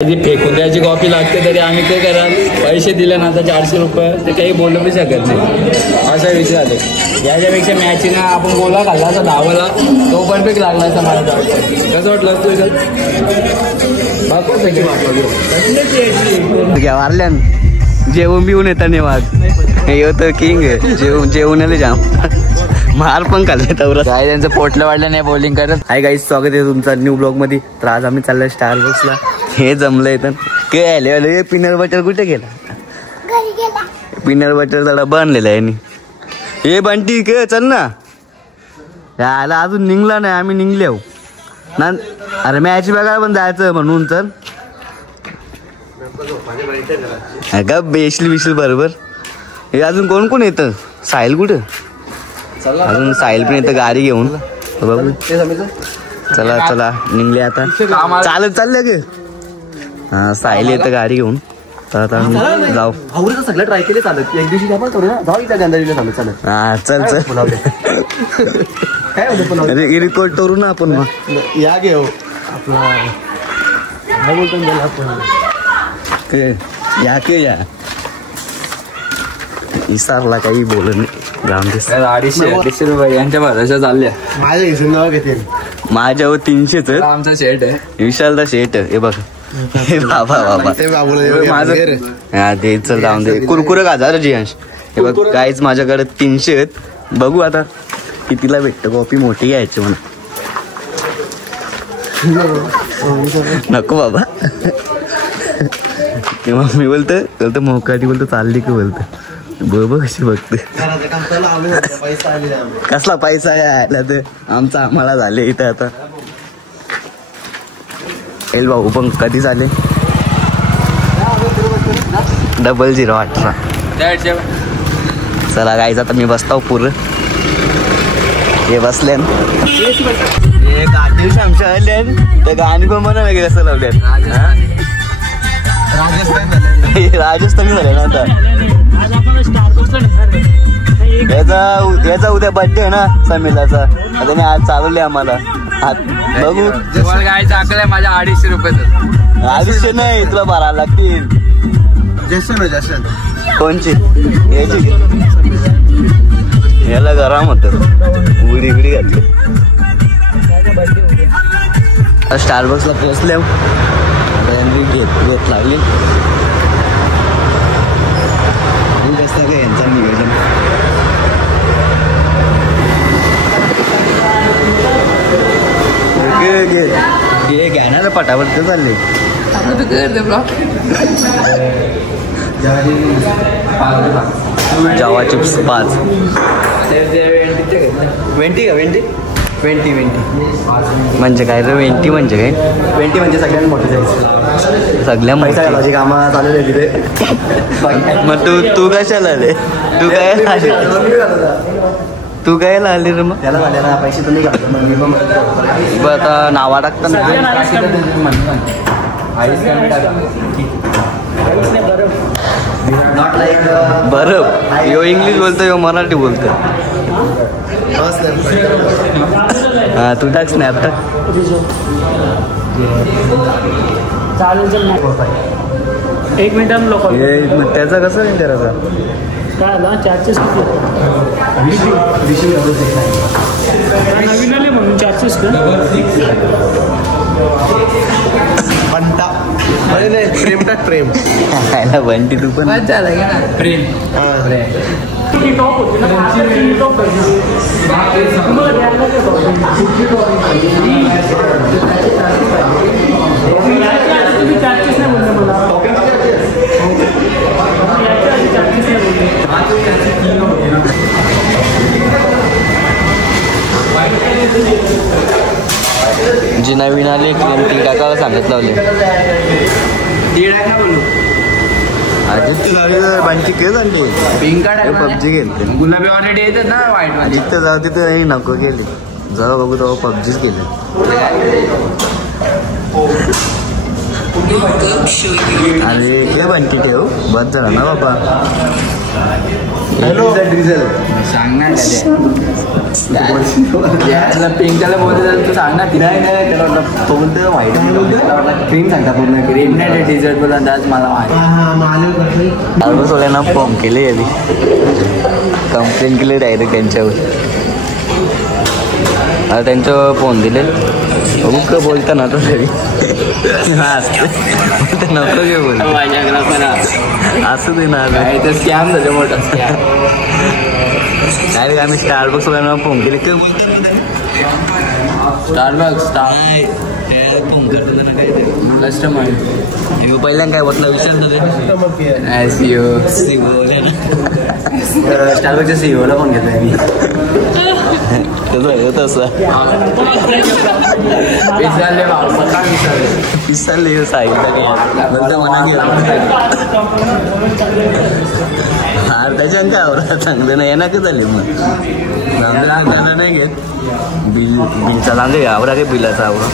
फेकून द्यायची कॉपी लागते तरी आम्ही काय कराल, पैसे दिले ना आता 400 रुपये ते काही बोलू बी शकत नाही, असा विचार आहे. याच्यापेक्षा मॅचिंग आपण गोला खाल्ला असा धावाला तो परफेक्ट लागला असं मला वाटतं. कसं वाटलं तुझं? वारल्या जेवण बिवून येतात निवाद हे होतं किंग जेवण आले जाम मार पण खाल्ले तवरा काय त्यांचं पोटलं वाढलं नाही बॉलिंग करत. हाय गाईज, स्वागत आहे तुमचा न्यू ब्लॉग मध्ये. तर आज आम्ही चाललोय स्टारबक्सला. हे जमलंय तर काय आले पीनट बटर कुठे गेला? पीनट बटर थोडा बनलेला आहे. हे बंटी के चल ना याला अजून निघला नाही, आम्ही निघले हो ना. अरे मॅच बघायला पण जायचं म्हणून तर का बेसली बिसली बरोबर. हे अजून कोण कोण येतं? साहिल कुठं? अजून साहिल पण येतं गाडी घेऊन बघू. चला चला निघले आता, चालत चालले गे. हा साहिल येतं गाडी घेऊन. तर आता जाऊ. सगळं ट्राय केले चालत एक दिवशी आपण करू ना, जाऊ त्या गांधारीला चालत चालत. हा चल चल काय होतं रिकॉर्ड करू ना आपण. या घेऊ आपला काय बोलतो आपण या के या इसारला काही बोलत नाही. 250 रुपये यांच्या भरोशा चालल्या. माझ्या हिशोब नाव घेते माझ्यावर 300च. आमचा शेट आहे विशालचा शेट. हे बघ हे बाबा बाबा माझं हा ते चल जाऊन दे. कुरकुरे खाजा रे जियांश. हे बघ काहीच माझ्याकडे 300 आहेत. बघू आता कितीला भेटतं. कॉपी मोठी घ्यायची म्हणा. नको बाबा. तेव्हा मी बोलतो मोकाटी बोलतो चालली की बोलतो बरोबर कशी बघते. कसला पैसा यायला तर आमचा आम्हाला झाले इथं आता. एल भाऊ पण कधी झाले 0018. चला गायचं आता मी बसतो पूर्ण. हे बसले आमच्या आले तर गाणी पण म्हणा वगैरे असं लावल्यात. राजस्थानी झाले ना आता. याचा उद्या बर्थडे आहे ना समीलाचा. त्याने आज चालवले आम्हाला. बघू काय चाकलंय माझ्या 250 रुपये. 250 नाही तुला भरायला लागतील. जशन कोणची याची याला गरम होत उडी बिडी घातली. स्टारबक्सला पोचले घेत लागली. कसं काय यांचा नियोजन. हे घ्यायला पटापट तर चालले. जावा चिप्स 5. 20 म्हणजे काय रे? 20 म्हणजे काय? 20 म्हणजे सगळ्यात मोठे जायचं. सगळ्या पैसा घालायची कामं चालू आहे तिथे. मग तू कशाला आले? तू काय आली रे? मग त्याला झाले ना पैसे तुम्ही घालतो. बरं आता नावा टाकता ना बरं. यो इंग्लिश बोलतो यो मराठी बोलतो. हा तू टाक स्नॅप टाक. एक मिनिट त्याचा कसं नाही करायचा? काय आला चार्जेस किती नवीन आले म्हणून चार्जेस का? प्रेम टाक प्रेम. खायला बंटी तू पण प्रेम टॉप होते ना टॉप तुम्हाला द्यायला तुम्ही चार्जेस नाही म्हणलं मला. जे नवीन आले ती टाकायला सांगितलं होते. बंटी के झाली पबजी गेली. गुलाबी ऑलरेडी येतात ना व्हाईट वाले. इथं जाऊ तिथं नको गेली. जेव्हा बघू तेव्हा पबजीच गेले. अरे ते बनकी ठेव बस झाला ना बाबा. डिझेल सांग ना त्याला पिंकाला बोलत तू सांग ना नाही नाही त्याला वाटलं तो बोलतो व्हाईट क्रीम सांगता पूर्ण ग्रीन नाही डिझर्ट बोला अंदाज मला माहिती. सोळ्यांना फॉर्म केले यादी कंप्लेंट केली डायरेक्ट त्यांच्यावर. आता त्यांच्यावर फोन दिले मुक बोलता ना तो तरी नको घे बोल माझ्याकडे पण असं दे ना काय तर स्कॅम झालं मोठा स्कॅम. डायरेक्ट आम्ही स्टारबक्स वाल्यांना फोन केले काय स्टारबक्स फोन करतो ना काय कस्टमर पहिल्यांदा काय वाटलं विचारतो ते स्टारबक्सच्या सीईओला फोन घेतलाय मी. तसं विचारले बाबा काय विचारले विसरले साई नंतर मना त्याच्या काय आवडा चांगलं नाही येणार का झाले मग चांगलं नाही घेत बिलचा चांगलं आवडा काय बिलाचा आवडा.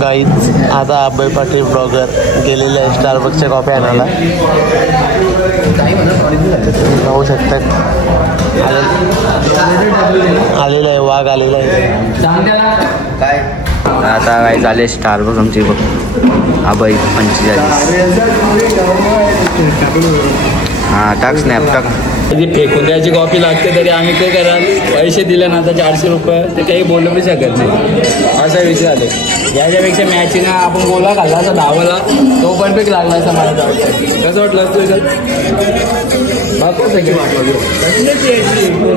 गाईज आता अभय पाटील ब्लॉगर गेलेले आहे स्टारबक्सच्या कॉफी आणायला. पाहू शकतात आलेला आहे वाघ आलेला आहे. काय आता काय झाले स्टारबक्स आमची बघ अभय 45. हां टाक स्नॅप टाक. फेकून द्यायची कॉपी लागते तरी आम्ही काय कराल पैसे दिले ना आता 400 रुपये ते काही बोलू बी शकत नाही असा विषय आले. याच्यापेक्षा मॅचिंग आपण गोला खाल्ला असा धावाला तो पण पीक लागला असं मला वाटतं. कसं वाटलं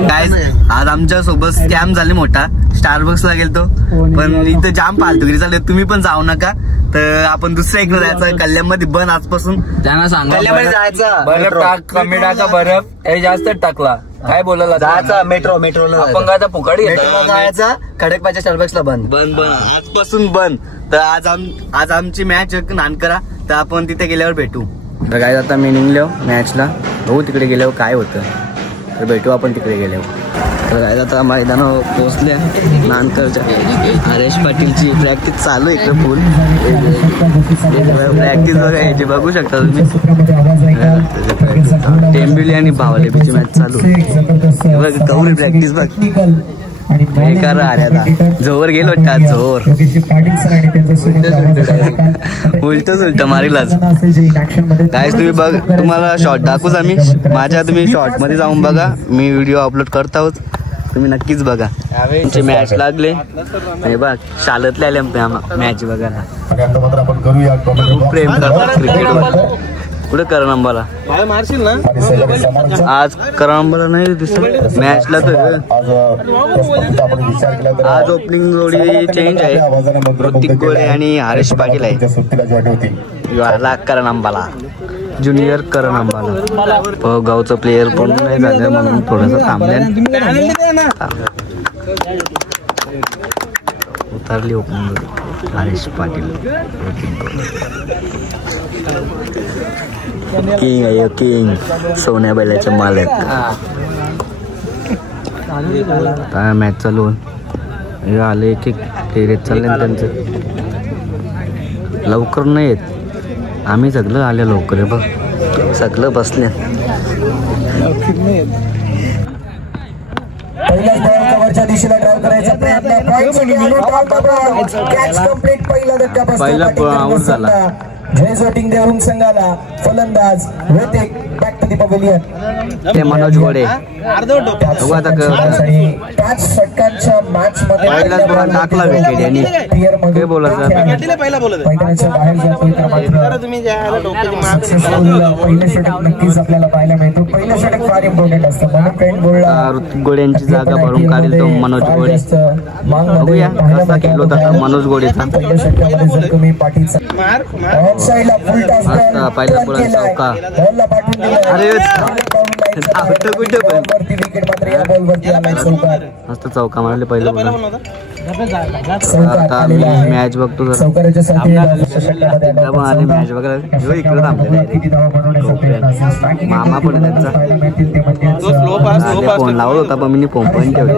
काय आज आमच्या सोबत स्कॅम झाले मोठा. स्टारबक्सला गेलतो पण इथं जाम फालतुगिरी चालले. तुम्ही पण जाऊ नका. तर आपण दुसऱ्या इकडे जायचं कल्याणमध्ये बन आजपासून त्यांना सांगा कल्याणमध्ये जायचं. बर्फ टाक कमी टाका बर्फ हे जास्त टाकला काय बोलायला जायचा मेट्रोला आपण काय आता फुकाड मेट्रोला जायचा खडकपाच्या स्टारबक्सला बंद बंद आजपासून बंद. तर आज आमची मॅच नानकरा तर आपण तिथे गेल्यावर भेटू. तर काय आता मी निघलो मॅचला भाऊ तिकडे गेल्यावर काय होतं तर भेटू आपण तिकडे गेल्यावर. तर काय आता मैदानावर पोहोचल्या नानकरच्या. हरेश पाटीलची प्रॅक्टिस चालू आहे इकडे फुल प्रॅक्टिस बघा याची बघू शकता तुम्ही. टेंबिली आणि भावलेबीची मॅच चालू बघ कवरी प्रॅक्टिस बघ बेकार आर्या जोवर गेलो वाटतं जोर उलट मारीलाच. काय तुम्ही बघ तुम्हाला शॉर्ट दाखवूच आम्ही माझ्या तुम्ही शॉर्ट मध्ये जाऊन बघा. मी व्हिडिओ अपलोड करत आहोत तुम्ही नक्कीच बघा. तुमचे मॅच लागले हे बघ शालतले आले मॅच बघायला. खूप प्रेम करतात क्रिकेटवर. कुठे करंबला मारशील ना आज करंबला नाही दिसत मॅचला. तर आज ओपनिंग जोडी चेंज आहे. ऋतिक गोळे आणि हरेश पाटील आहे. करंबाला ज्युनियर करंबाला गावचं प्लेअर पण नाही झालं म्हणून थोडंसं थांबल्या. उतरली ओपनिंग जोडी हरेश पाटील किंग आहे किंग सोन्या बैलाचे मालक. काय मॅच चालू हे आले एक एक फेरीत चालले त्यांचं लवकर नाही येत. आम्ही सगळं आले लवकर बघ सगळं बसले. पहिला आउट झाला. जय शॉटिंग देवरुंग संघाला फलंदाज Hrithik back to the pavilion. ते मनोज घोडे पाच षटकांच्या मॅच मध्ये पहिलाच बॉल टाकला विकेट यांनी. काय बोलायचं मैदानाच्या बाहेर जातोय तर मात्र पहिलं षटक नक्कीच आपल्याला पाहायला मिळतो. पहिलं षटक फार इम्पॉर्टंट असतं. म्हणून फ्रेंड बोलला ऋतिक गोडे यांची जागा भरून काढेल तो मनोज घोडे. बघूया कसा खेळलो तसा मनोज घोडेचा. पहिल्या षटकामध्ये जर तुम्ही पाठीचा साईडला फुल टॉस पहिला बोला चौका. बॉलला पाठवून दिला. अरे कुठे पण वरती विकेट मात्र या बॉल वरती आला चौकार. मस्त चौका मारले पहिला. चौकार आता आलेला आम्ही आहे. मॅच बघतो जरा. चौकाराच्या साठी एकदा पण आले मॅच बघायला इकडे किती धावा बनवण्याचा प्रयत्न असेल. Starting मामा पण आहे त्यांचा. पाहायला मिळतील ते म्हणजेच फोन लावत होता पण मी फोन पण ठेवले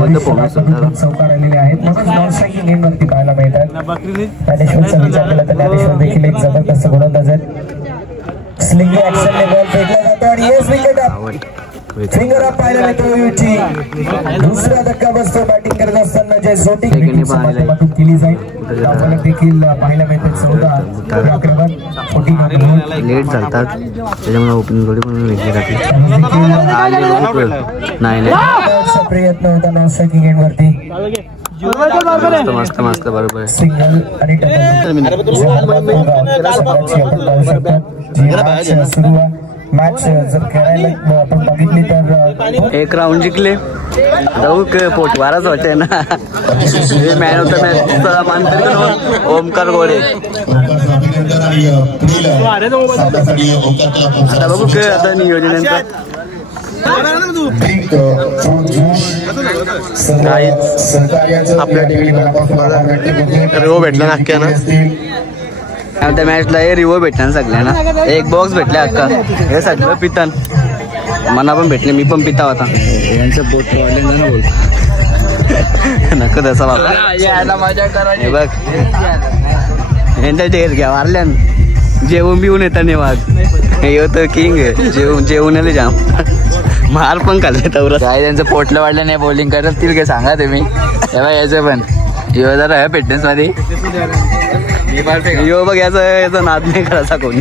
बंद फोन सुद्धा. चौकार आलेले आहेत म्हणून नॉन स्ट्रायकिंग गेमवरती पाहायला मिळतात. ज्ञानेश्वरचा विचार केला तर ज्ञानेश्वर देखील एक जबरदस्त गोलंदाज आहेत. स्लिंग ऍक्शनने बॉल फेकला जातो आणि yes wicket up. Finger up पाहायला मिळतो युची. दुसरा धक्का बसतो बॅटिंग करत असताना जे शॉटिंग विकेटच्या माध्यमातून केली जाईल. धावफलक देखील पाहायला मिळतात. 14 लेट चालतात त्याच्यामुळे ओपनिंग थोडी पण वेगळी राहते. नाही प्रयत्न होता नॉन स्ट्रायकिंग गेमवरती. मस्त मस्त मस्त बरोबर आहे. सिंगल आणि मॅच जर खेळायला आपण बघितली तर एक राऊंड जिंकले जाऊ पोटवाराच वाटते ना. हे मॅन ऑफ द मॅच मानतो ओमकार गोडे. आता बघू काय आता नियोजन यांचं. आपल्या टीव्ही भेटला नक्की ना. त्या मॅचला हे रिवो भेटला सगळ्यांना. एक बॉक्स भेटले अक्का हे सगळं पितान मना पण भेटले. मी पण पिता होता. यांचं बोट वाढले ना बोल नको तसा बाबा. हे बघ यांचा ढेर घ्या मारल्यान जेवून बिवून येतात नेवाज. हे होतं किंग जेवून आले जाम मार पण खाल्ले तवरा. काय त्यांचं पोटलं वाढलं नाही बॉलिंग करतील काय सांगा तुम्ही. तेव्हा यायचं पण यो जरा आहे फिटनेस मध्ये. यो बघ याचा नाद नाही करायचा कोणी.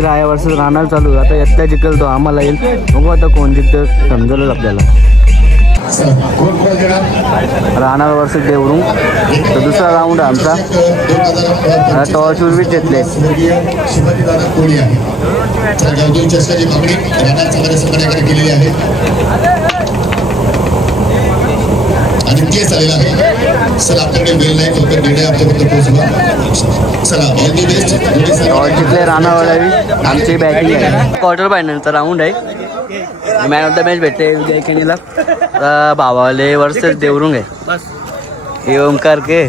राया वर्षात राहणार चालू. आता यातल्या जिंकल तो आम्हाला येईल. बघू आता कोण जिंकतं समजेलच आपल्याला. राहणार वर्ष देवरून तर दुसरा राऊंड आमचा. टॉर्च उर्वीच घेतले. आणि केस आलेला आहे. सर आपल्याकडे वेळ नाही फक्त निर्णय आपल्यापर्यंत पोहोचवा. चला ऑल दी बेस्ट. जिंकले राणावाला आमची बॅटिंग आहे. क्वार्टर फायनलचा राऊंड आहे. मॅन ऑफ द मॅच भेटते उद्या केनीला. भावाले वर्सेस देवरुंग आहे. हे ओमकार के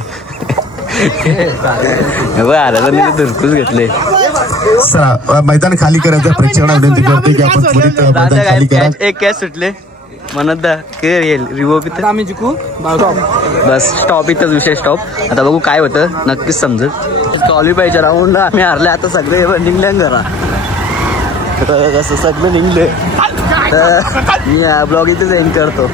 आला धुरकूच घेतले. मैदान खाली करायचं प्रेक्षकांना विनंती करते की आपण त्वरित मैदान खाली करा. एक कॅच सुटले म्हणत येईल रिवो पित आम्ही जिंकू. बस स्टॉप इथंच विषय स्टॉप. आता बघू काय होतं नक्कीच समजेल. चालू पाहिजे राऊंड आम्ही हारले. आता सगळे निघले घरा कसं सगळं निघले. मी ब्लॉग इथेच एंड करतो.